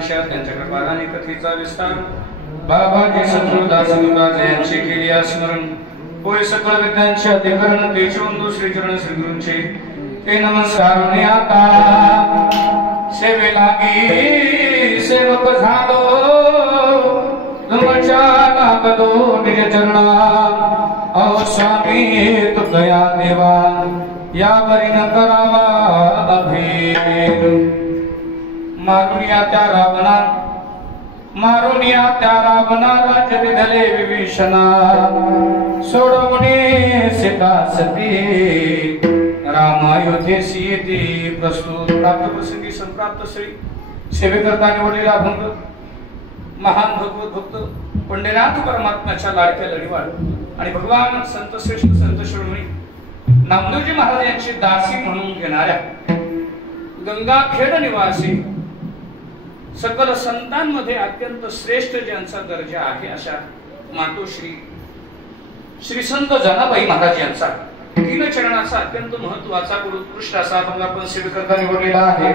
वंशात त्यांच्या कृपादानी कथेचा विस्तार बाबाजी सद्गुरुदास यांची केली स्मरण होय सकळ विद्यांचे अधिकरण तेजोंदू श्री चरण श्री गुरूंचे ते नमस्कार आता सेवे लागी सेवक झालो तुमच्या लागलो निज चरणा अहो स्वामी तुकया देवा यावरी न करावा अभेद मारून या त्या रावणा राज्य विधले विभीषणा सोडवणे सीता सती रामायोध्येसी येते प्रस्तुत प्राप्त प्रसंगी संप्राप्त श्री सेवेकरता निवडलेला अभंग महान भगवत भक्त पंढरीनाथ परमात्म्याच्या लाडक्या लढीवाळ आणि भगवान संत श्रेष्ठ संत शिरोमणी नामदेवजी महाराज यांची दासी म्हणून घेणाऱ्या गंगाखेड निवासी सकल संतांमध्ये अत्यंत श्रेष्ठ ज्यांचा दर्जा आहे अशा मातोश्री श्री संत जनाबाई महाराज यांचा तीन चरणाचा अत्यंत महत्वाचा उत्कृष्ट असा अभंग आपण सेवेकरता निवडलेला आहे.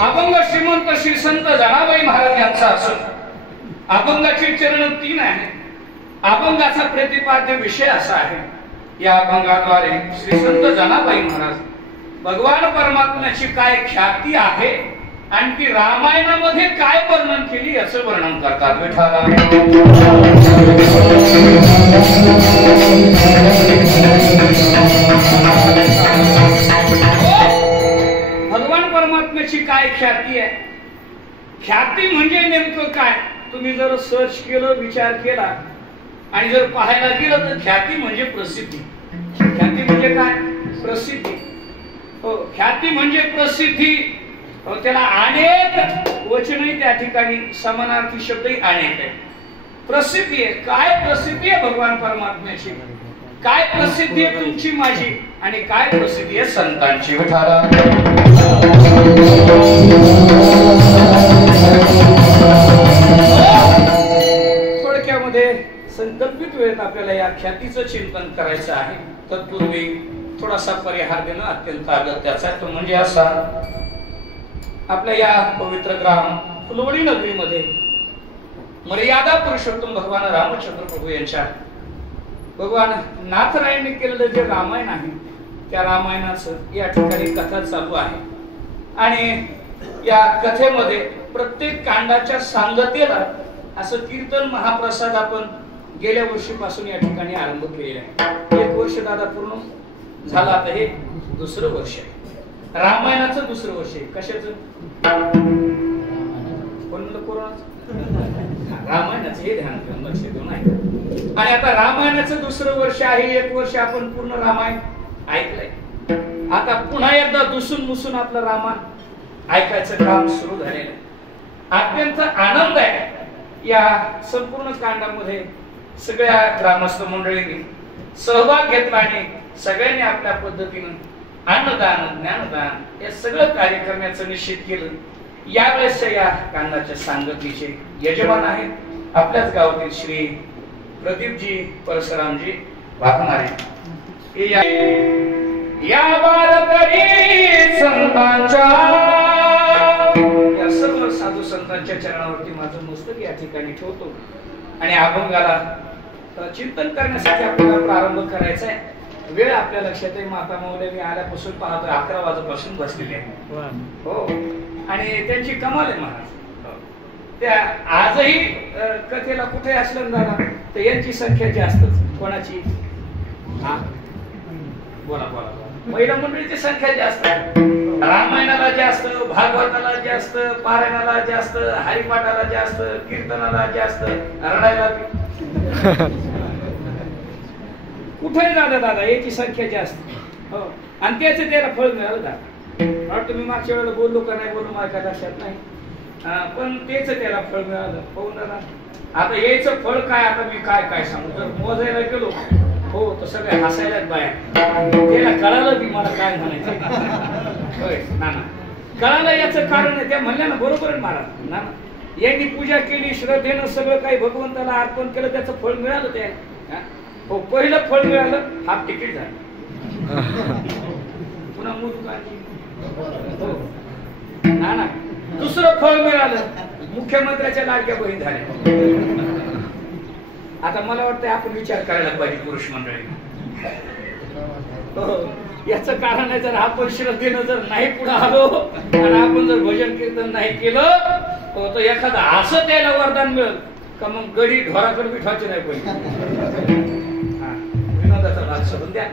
अभंग श्रीमंत श्री संत जनाबाई महाराज यांचा असून अभंगाचे चरण 3 आहे. अभंगाचा प्रतिपाद्य विषय असा आहे. या अभंगाद्वारे श्री संत जनाबाई महाराज भगवान परमात्म्याची काय ख्याती आहे आणि ती रामायणामध्ये काय वर्णन केली याचं वर्णन करतात. विठाला भगवान परमात्म्याची काय ख्याती आहे. ख्याती म्हणजे नेमकं काय तुम्ही जर सर्च केलं विचार केला आणि जर पाहायला गेलं तर ख्याती म्हणजे प्रसिद्धी. ख्याती म्हणजे काय प्रसिद्धी. हो ख्याती म्हणजे प्रसिद्धी. हो त्याला अनेक वचनही त्या ठिकाणी समानार्थी शब्दही अनेक आहे. प्रसिद्धी आहे. काय प्रसिद्धी आहे भगवान परमात्म्याची. काय प्रसिद्धी आहे तुमची माझी आणि काय प्रसिद्धी आहे संतांची. थोडक्यामध्ये संकल्पित वेळेत आपल्याला या ख्यातीचं चिंतन करायचं आहे. तत्पूर्वी थोडासा परिहार देणं अत्यंत अगत्याचा आहे. तो म्हणजे असा आपल्या या पवित्र ग्राम फुलवडी नगरीमध्ये मर्यादा पुरुषोत्तम भगवान रामचंद्र प्रभू यांच्या भगवान नाथरायांनी केलेलं जे रामायण आहे त्या रामायणाचं या ठिकाणी कथा चालू आहे. आणि या कथेमध्ये प्रत्येक कांडाच्या सांगतेला असं कीर्तन महाप्रसाद आपण गेल्या वर्षीपासून या ठिकाणी आरंभ केलेला आहे. 1 वर्ष दादा पूर्ण झालं. आता हे दुसरं वर्ष आहे. रामायणाचं दुसरं वर्ष आहे. कशाचं रामायणाचं हे ध्यान ठेवून लक्ष देऊन आहे. आणि आता रामायणाचं दुसरं वर्ष आहे. 1 वर्ष आपण पूर्ण रामायण ऐकलंय. आता पुन्हा एकदा दुसून मुसून आपलं रामायण ऐकायचं काम सुरू झालेलं. अत्यंत आनंद आहे या संपूर्ण कांडामध्ये सगळ्या ग्रामस्थ मंडळींनी सहभाग घेतला आणि सगळ्यांनी आपल्या पद्धतीनं अन्नदान ज्ञानदान हे सगळं कार्य करण्याचं निश्चित केलं. यावेळेस या कांडाच्या सांगतीचे यजमान आहेत आपल्याच गावातील श्री प्रदीपजी परशुरामजी वाघमारे. या वारकरी संतांच्या या सर्व साधू संतांच्या चरणावरती माझं मस्तक या ठिकाणी ठेवतो आणि अभंगाला चिंतन करण्यासाठी आपल्याला प्रारंभ करायचा आहे. वेळ आपल्या लक्षात आहे. माता मौल्या मी आल्यापासून पाहतो 11 वाजल्यापासून बसलेले आहे. हो आणि त्यांची कमाल आहे महाराज. त्या आजही कथेला कुठे असलं ना तर यांची संख्या जास्तच. कोणाची बोला बोला महिला मंडळीची संख्या जास्त आहे. रामायणाला जास्त, भागवताला जास्त, पारायणाला जास्त, हरिपाठाला जास्त, कीर्तनाला जास्त, रडायला कुठे दादा दादा याची संख्या जास्त. हो आणि त्याचं त्याला फळ मिळालं दादा. तुम्ही मागच्या वेळेला बोललो का नाही बोललो माझ्या लक्षात नाही. पण तेच त्याला फळ मिळालं. हो दादा आता यायचं फळ काय. आता मी काय काय सांगू. जर मोजायला गेलो हो तर सगळे हसायलाच बाया. त्याला कळालं की मला काय म्हणायचं. होय नाना कळालं याचं कारण आहे. त्या म्हणल्या ना बरोबर आहे महाराज. नाना यांनी पूजा केली श्रद्धेनं सगळं काही भगवंताला अर्पण केलं त्याचं फळ मिळालं. त्या हो, पहिलं फळ मिळालं हाफ तिकीट झालं, पुन्हा मुलुकाची हो ना. दुसरं फळ मिळालं मुख्यमंत्र्याच्या लाडक्या बहीण झाल्या. आता मला वाटतं आपण विचार करायला पाहिजे पुरुष मंडळी. याचं कारण आहे, जर आपण श्रद्धेनं जर नाही पुढे आलो आणि आपण जर भजन कीर्तन नाही केलं तर एखादा असं त्याला वरदान मिळेल का मग गडी ढोराकडे बिठवायचे नाही पाहिजे. विनोदाचा भाग सोडून द्या.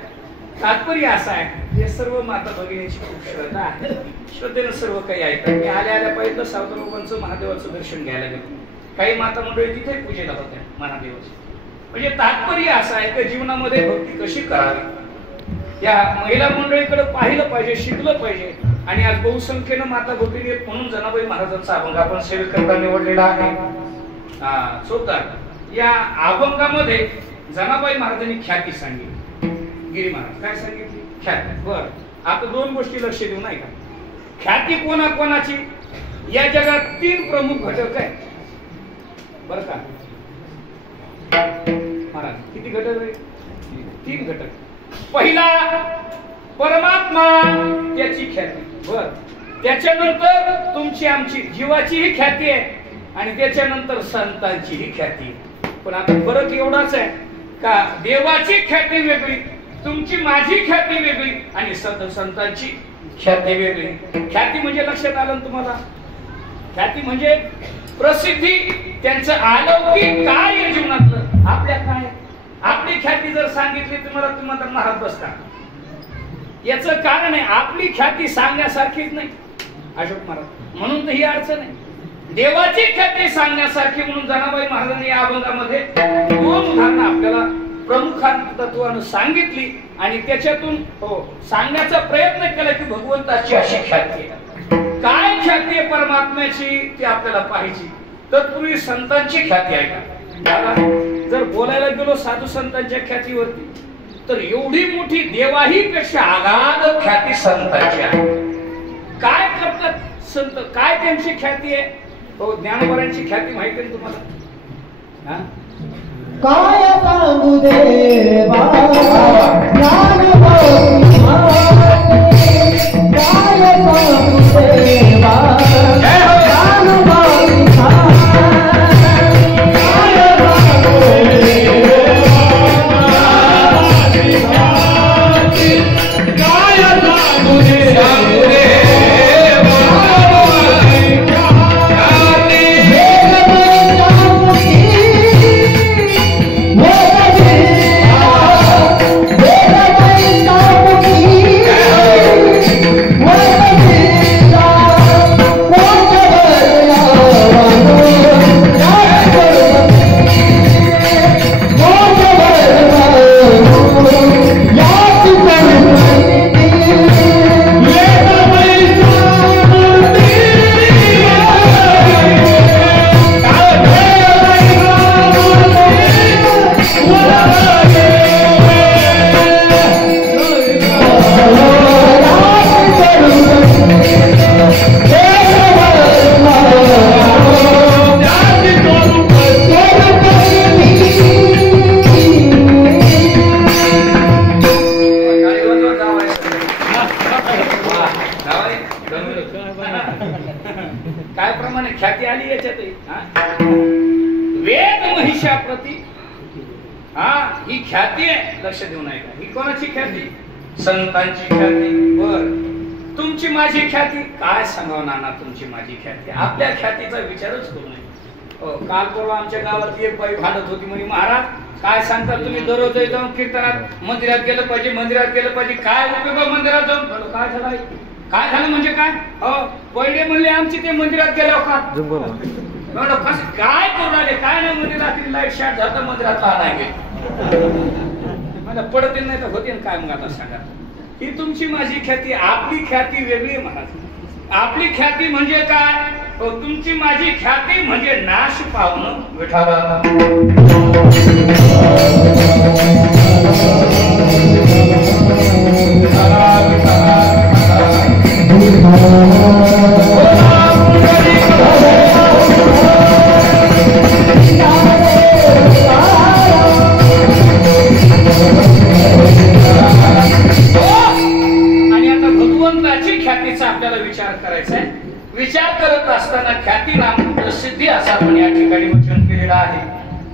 तात्पर्य असा आहे, हे सर्व माता भगिनीची खूप श्रद्धा आहे, श्रद्धेनं सर्व काही ऐकतात. मी आल्या पाहिजे सावताराबांचं महादेवाचं दर्शन घ्यायला गेलो. काही माता मंडळी तिथे पूजेला होत्या महादेवाची. म्हणजे तात्पर्य असं आहे की जीवनामध्ये भक्ती कशी करावी या महिला मंडळीकडे पाहिलं पाहिजे, शिकलं पाहिजे. आणि आज बहुसंख्येनं माता भगिनी म्हणून जनाबाई महाराजांचा अभंग आपण सेवेकरता निवडलेला आहे. चोथार या अभंगामध्ये जनाबाई महाराजांनी ख्याती सांगितली. गिरी महाराज काय सांगितली? ख्याती. बर, आता दोन गोष्टी लक्ष देऊ नाही का. ख्याती कोणाकोणाची? या जगात 3 प्रमुख घटक आहेत बर का महाराज. किती घटक आहे? 3 घटक. पहिला परमात्मा, त्याची ख्याती. बर, त्याच्यानंतर तुमची आमची जीवाचीही ख्याती आहे आणि त्याच्यानंतर संतांचीही ख्याती. पण आता फरक एवढाच आहे का देवाची ख्याती वेगळी, तुमची माझी ख्याती वेगळी आणि संतांची ख्याती वेगळी. ख्याती म्हणजे लक्षात आलं तुम्हाला? ख्याती म्हणजे प्रसिद्धी, त्यांचं अलौकिक कार्य जीवनातलं. आपल्या काय आपली ख्याती जर सांगितली तुम्हाला तर महाराज बसता. याचं कारण आहे आपली ख्याती सांगण्यासारखीच नाही अशोक महाराज, म्हणून तर ही अडचण आहे. देवाची ख्याती सांगण्यासारखी म्हणून जनाबाई महाराजांनी या अभंगामध्ये 2 उदाहरणं आपल्याला प्रमुख तत्वानं सांगितली आणि त्याच्यातून सांगण्याचा प्रयत्न केला की भगवंताची अशी ख्याती आहे. काय ख्याती आहे परमात्म्याची ती आपल्याला पाहिजे. तत्पूर्वी संतांची ख्याती आहे का? जर बोलायला गेलो साधू संतांच्या ख्यातीवरती तर एवढी मोठी देवाही पेक्षा आगाध ख्याती संतांची आहे. काय करतात संत, काय त्यांची ख्याती आहे? ज्ञानोबांची ख्याती माहिती आहे तुम्हाला? काय सांगू देवा ज्ञानोबा, काय सांगू देवा ज्ञानोबा, काय प्रमाणे ख्याती आली याच्यात. वेद महिषाप्रती ही ख्याती आहे. लक्ष देऊ नये का? ही कोणाची ख्याती? संतांची ख्याती. बर, तुमची माझी ख्याती काय सांगावं नाना? तुमची माझी ख्याती, आपल्या ख्यातीचा विचारच करू नये. काल परवा आमच्या गावात एक बाई भांडत होती म्हणे, महाराज काय सांगता तुम्ही दररोज जाऊन कीर्तनात मंदिरात गेलं पाहिजे, मंदिरात गेलं पाहिजे. काय उपयोग मंदिरात जाऊन? काय झालं? काय झालं म्हणजे काय? पहिले म्हणले आमची ते मंदिरात गेल्यावर का काय करून आले? काय नाही मंदिरात लाईट शाट झालं मंदिरात नाही गेले मला पडतील नाही तर होते काय. मग आता सांगा, ही तुमची माझी ख्याती, आपली ख्याती वेगळी महाराज. आपली ख्याती म्हणजे काय? तुमची माझी ख्याती म्हणजे नाश पावणं विठाला.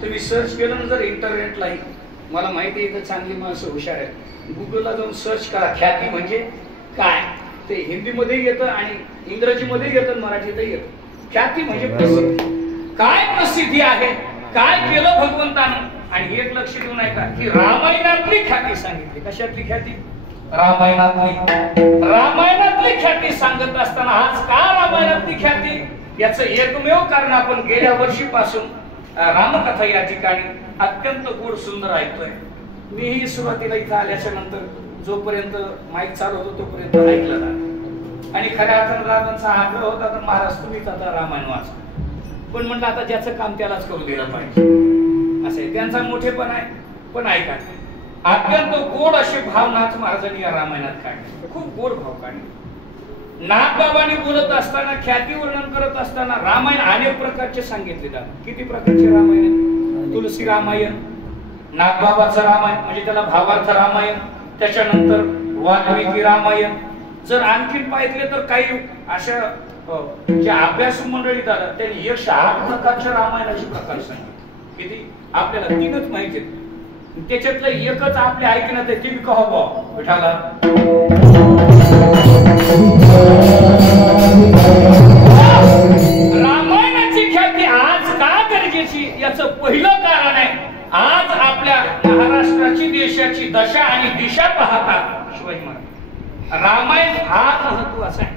तुम्ही सर्च केलं ना जर इंटरनेटला, मला माहिती आहे इथं चांगली माणसं हुशार आहेत, गुगलला जाऊन सर्च करा ख्याती म्हणजे काय. ते हिंदीमध्ये येतं आणि इंग्रजीमध्ये येतं, मराठीतही येतं. ख्याती म्हणजे प्रसिद्धी. काय प्रसिद्धी आहे, काय केलं भगवंतानं. आणि एक लक्ष देऊ नये का की रामायणातली ख्याती सांगितली. कशातली ख्याती? रामायणातली ख्याती सांगत असताना आज का रामायणातली ख्याती, याचं एकमेव कारण आपण गेल्या वर्षीपासून रामकथा या ठिकाणी अत्यंत गोड सुंदर ऐकतोय. मीही सुरुवातीला इथं आल्याच्या नंतर जोपर्यंत माईक चालू होतो तोपर्यंत ऐकलं ना. आणि खऱ्या अर्थानं दादांचा आग्रह होता तर महाराज तुम्हीच आता रामायण वाचा. पण म्हणलं आता ज्याचं काम त्यालाच करू दिलं पाहिजे, असं आहे. त्यांचा मोठेपण आहे. पण ऐका, अत्यंत गोड असे भाव नाथ महाराजांनी या रामायणात काढले. खूप गोड भाव काढले. नाथबाबांनी बोलत असताना, ख्याती वर्णन करत असताना रामायण अनेक प्रकारचे सांगितले जातात. किती प्रकारचे रामायण? तुलसी रामायण, नाथबाबाचं रामायण म्हणजे त्याला भावार्थ रामायण, त्याच्यानंतर वाल्मिकी रामायण. जर आणखीन पाहिजे तर काही अशा जे अभ्यासू मंडळीत आलं त्यांनी 108 प्रकारच्या रामायणाचे प्रकार सांगितले. किती? आपल्याला 3च माहिती आहेत. त्याच्यातलं एकच आपल्या ऐकण्यात आहे, ते मी कहो भाऊ विठाला. रामायणाची ख्याती आज का गरजेची याचं पहिलं कारण आहे, आज आपल्या महाराष्ट्राची देशाची दशा आणि दिशा पाहता शिवाजी महाराज रामायण हा महत्वाचा आहे.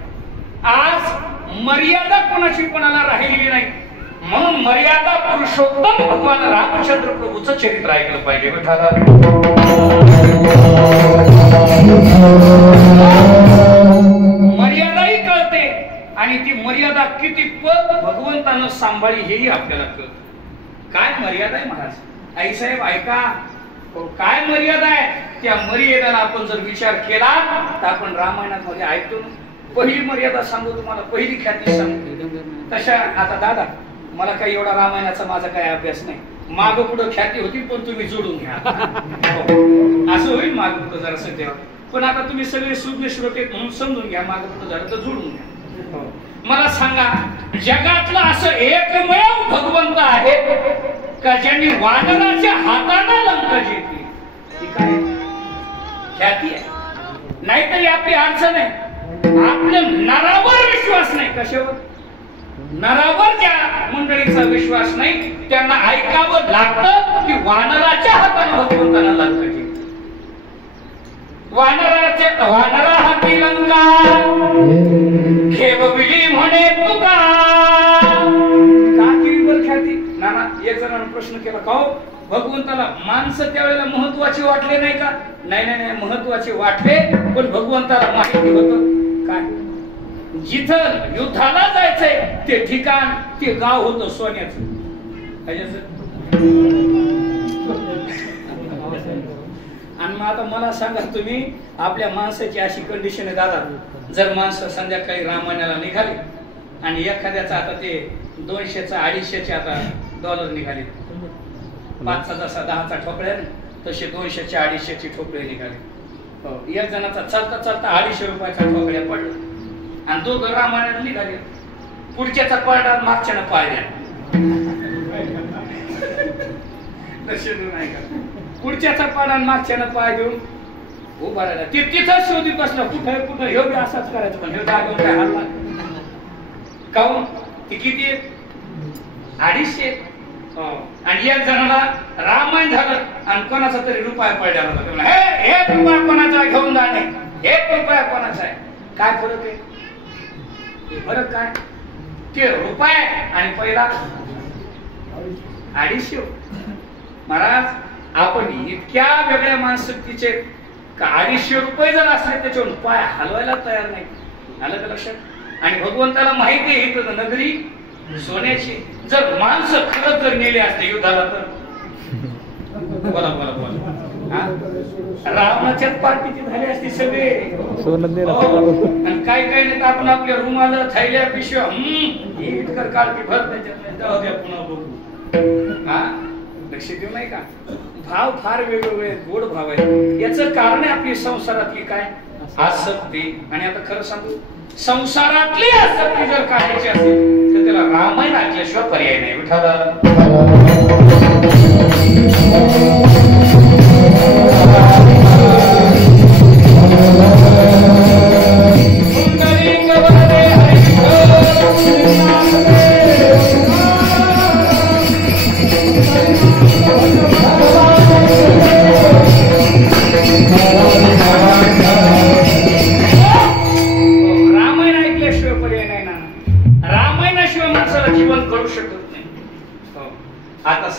आज मर्यादा कोणाची कोणाला राहिलेली नाही. म्हणून मर्यादा पुरुषोत्तम भगवान रामचंद्र प्रभूचं चरित्र ऐकलं पाहिजे. मर्यादाही कळते आणि ती मर्यादा किती पद भगवंतानं सांभाळी हेही आपल्याला कळतं. काय मर्यादा आहे महाराज? आईसाहेब ऐका, काय मर्यादा आहे? त्या मर्यादेला आपण जर विचार केला तर आपण रामायणात मध्ये ऐकतो. पहिली मर्यादा सांगू तुम्हाला, पहिली ख्याती सांगतो. तशा आता दादा मला काही एवढा रामायणाचा माझा काही अभ्यास नाही. माग पुढं ख्याती होती पण तुम्ही जोडून घ्या. असं होईल माग पुढं जरा सध्या. पण आता तुम्ही सगळे सुज्ञ श्रोते म्हणून समजून घ्या, माग पुढं झालं तर जोडून घ्या. मला सांगा, जगातलं असं एकमेव भगवंत आहे का ज्यांनी वानराच्या हाताने लंका जिंकली? ती काय ख्याती आहे? नाहीतरी आपली अडचण आहे आपल्या नरावर विश्वास नाही. कशावर? नरावर ज्या मंडळीचा विश्वास नाही त्यांना ऐकावं लागतं की वानराच्या हाताने भगवंताला लंका जिंकली. वानरा हाती लंका खेवविली म्हणे तुका. का केली बर ख्याती? नाना एक जणांना प्रश्न केला, का हो भगवंताला माणसं त्यावेळेला महत्वाचे वाटले नाही का? नाही नाही नाही, महत्वाचे वाटले पण भगवंताला माहिती होतं काय जिथं युद्धाला जायचंय ते ठिकाण ते गाव होतं सोन्याचं. आणि मग आता मला सांगा तुम्ही, आपल्या माणसाची अशी कंडिशन आहे दादा, जर माणसं संध्याकाळी रामायणाला निघाले आणि एखाद्याचा आता ते 200चा 250चे आता डॉलर निघाले, 5चा जसा 10चा ठोकळ्या तसे 200चे 250चे ठोकळे निघाले. एक जणाचा चालता चालता 250 रुपयाचा ठोकळ्या पडला आणि दोघं रामायणाला निघाले. पुढच्याचा पडला मागच्यानं पाय द्या. पुढच्याचा पाडा मागच्यानं पाय देऊन उभा राहिला. ते तिथंच शोधित बसला, कुठं कुठं हे असाच करायचं. पण हे जागेवर काय हल्ला काऊन? ती किती? 250. आणि एक जणाला रामायण झालं आणि कोणाचा तरी रुपया पडला होता. हे 1 रुपया कोणाचा घेऊन जाणे, 1 रुपया कोणाचा आहे. काय फरक आहे? फरक काय? ते रुपये आणि पहिला 250. महाराज आपण इतक्या वेगळ्या मानसिकतेचे का 250 रुपये जर असले त्याच्यावर पाय हलवायला तयार नाही. आलं का लक्षात? आणि भगवंताला माहिती आहे इथं नगरी सोन्याची. जर माणसं खरंच जर नेले असते युद्धाला तर बोला बोला बोला रावणाच्याच पार्टीची झाली असती सगळे. आणि काय काय नाही तर आपण आपल्या रुमाला थैल्या पिशव्या इटकर काढती भर त्याच्यात जाऊ द्या पुन्हा बघू. हा लक्ष देऊ नाही का? भाव फार वेगवेगळे गोड भाव आहे. याचं कारण आहे आपली संसारातली काय आसक्ती. आणि आता खरं सांगू, संसारातली आसक्ती जर काढायची असेल तर त्याला रामायण ऐकल्याशिवाय पर्याय नाही. विठाला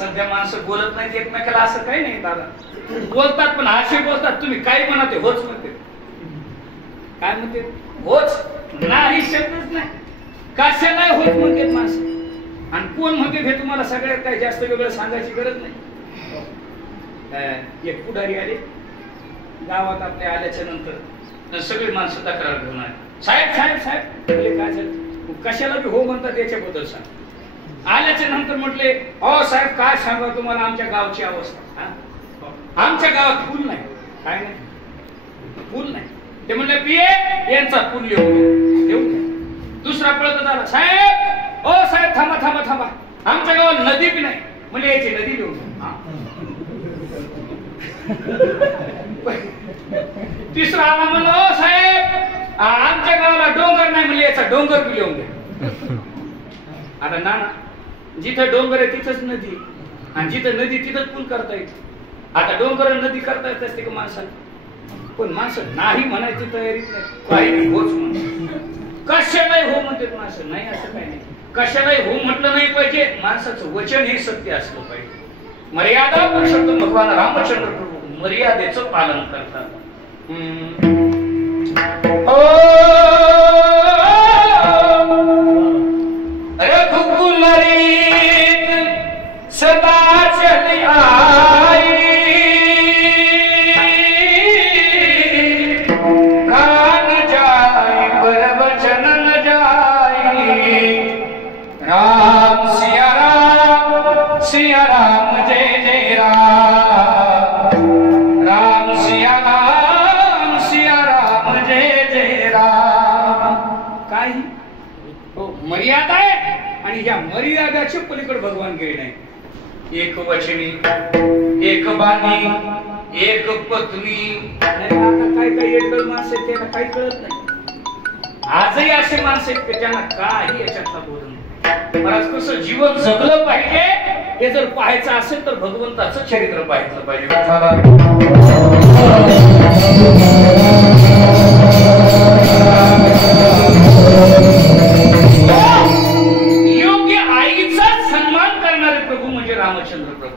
सध्या माणसं बोलत नाहीत एकमेकाला असं काही नाही दादा, बोलतात पण असे बोलतात तुम्ही काय म्हणा ते होच म्हणते. काय म्हणते? होच, नाही शब्दच नाही. कशा नाही होत म्हणते माणसं. आणि कोण म्हणते हे तुम्हाला सगळ्यात काही जास्त वेगळं सांगायची गरज नाही. एक पुढारी आले गावात आपल्या आल्याच्या नंतर सगळी माणसं तक्रार घेऊन आले. साहेब साहेब साहेब म्हटले काय झालं? कशाला बी हो म्हणतात याच्याबद्दल सांग. आल्याच्या नंतर म्हटले अहो साहेब काय सांगा तुम्हाला आमच्या गावची अवस्था. आमच्या गावात पूल नाही. काय नाही? पूल नाही. ते म्हणले पिये यांचा पूल लिहून घ्या. दुसरा पळत झाला साहेब ओ साहेब थांबा थांबा थांबा आमच्या गावात नदी बी नाही. म्हणजे याची नदी लिहून घ्या. तिसरा आला म्हणलं ओ साहेब आमच्या गावाला डोंगर नाही. म्हणजे याचा डोंगर बी लिहून घ्या. आता नाना जिथं डोंगर आहे तिथंच नदी आणि जिथं नदी तिथंच पूल करता येते. आता डोंगर नदी करता येत असते का माणसाला? पण माणसं नाही म्हणायची तयारीच नाही. काही होच म्हणतात. कशालाही हो म्हणते माणसं. नाही असं काही नाही. कशालाही हो म्हटलं नाही पाहिजे. माणसाचं वचन हे सत्य असलं पाहिजे. मर्यादा पुरुषोत्तम भगवान रामचंद्र प्रभू मर्यादेचं पालन करतात. रघुकुलरी सदा चली आई प्राण जाय पर वचन न जाई. राम सिया राम जय जय राम. राम सिया राम जय जय राम. काय मर्यादा आहे आणि या मर्यादाच्या पलीकडे भगवान गेले नाही. एक वचनी एक बाणी एक पत्नी. आता काय काय एक माणसं आहेत त्यांना काही कळत नाही. आजही असे माणसं आहेत की ज्यांना काही याच्यातला बोध नाही. महाराज कसं जीवन जगलं पाहिजे हे जर पाहायचं असेल तर भगवंताचं चरित्र पाहिलं पाहिजे. योग्य आईचा सन्मान करणारे प्रभू म्हणजे रामचंद्र प्रभू.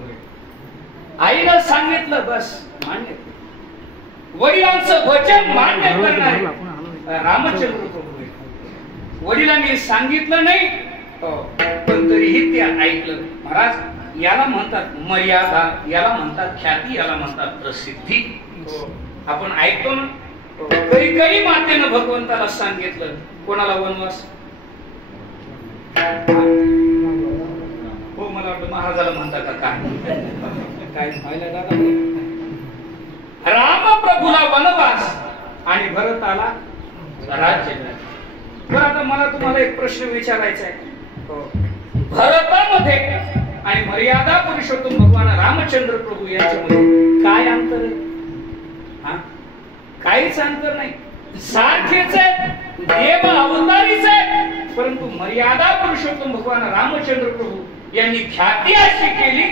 आईला सांगितलं बस मान्य. वडिलांचं वचन मान्य करणारे रामचंद्र प्रभू. वडिलांनी सांगितलं नाही पण तरीही ते ऐकलं. महाराज याला म्हणतात मर्यादा, याला म्हणतात ख्याती, याला म्हणतात प्रसिद्धी. आपण ऐकतो ना कधी कधी मातेनं भगवंताला सांगितलं. कोणाला वनवास? हो मला वाटतं महाराजाला म्हणतात का काय रामप्रभूला वनवास आणि भरताला राज्य. बरं आता मला तुम्हाला एक प्रश्न विचारायचा आहे. भरतामध्ये आणि मर्यादा पुरुषोत्तम भगवान रामचंद्र प्रभू यांच्यामध्ये काय अंतर आहे? काहीच अंतर नाही. सारखेच आहे. देव अवतारीच आहे. परंतु मर्यादा पुरुषोत्तम भगवान रामचंद्र प्रभू यांनी ख्याती अशी केली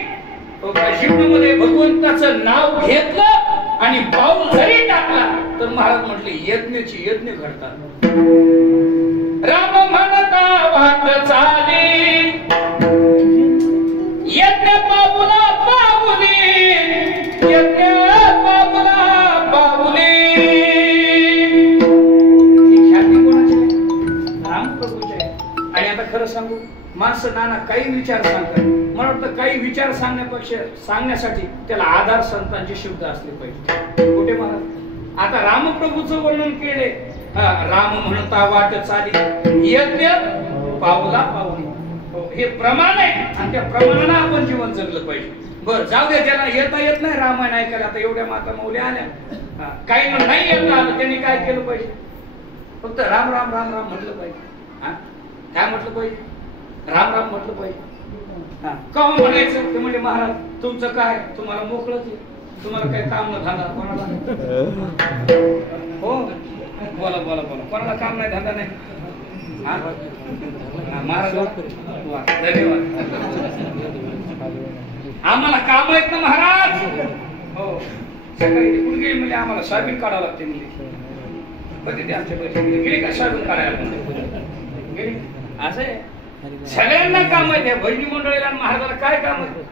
जीवनामध्ये भगवंताचं नाव घेतलं आणि पाऊल जरी टाकला तर महाराज म्हटले यज्ञची यज्ञ घडतात. राम म्हणता वाट चाली यज्ञ पाऊला पाऊली यज्ञ पाऊला पाऊली. ही ख्याती कोणाची? रामप्रभूची आहे. आणि आता खरं सांगू माणसं नाना काही विचार सांगतात. मला वाटतं काही विचार सांगण्यासाठी त्याला आधार संतांचे शब्द असले पाहिजे. कुठे महाराज? आता रामप्रभूचं वर्णन केले. राम म्हणता वाट चाली यज्ञ पाऊला पाऊली. हे प्रमाण आहे आणि त्या प्रमाणाने आपण जीवन जगलं पाहिजे. बर जाऊ दे ज्याला येता येत नाही रामायण ऐकायला. आता एवढ्या माता मौल्या आल्या. काही नाही येत आलं त्यांनी काय केलं पाहिजे? फक्त राम राम राम राम म्हटलं पाहिजे. काय म्हटलं पाहिजे? राम राम म्हटलं पाहिजे. का म्हणायचं ते म्हणजे महाराज तुमचं काय तुम्हाला मोकळच आहे. तुम्हाला काय काम न धंदा कोणाला? हो बोला बोला बोला. कोणाला काम नाही धंदा नाही. महाराज धन्यवाद. आम्हाला काम आहेत ना महाराज. हो सकाळी कुठे गेली म्हणजे आम्हाला सोयाबीन काढावं लागते. म्हणजे ते आमच्या पैसे गेली का सोयाबीन काढायला गेली. असं आहे. सगळ्यांना काम आहे. भजनी मंडळीला महाराजाला काय काम आहे?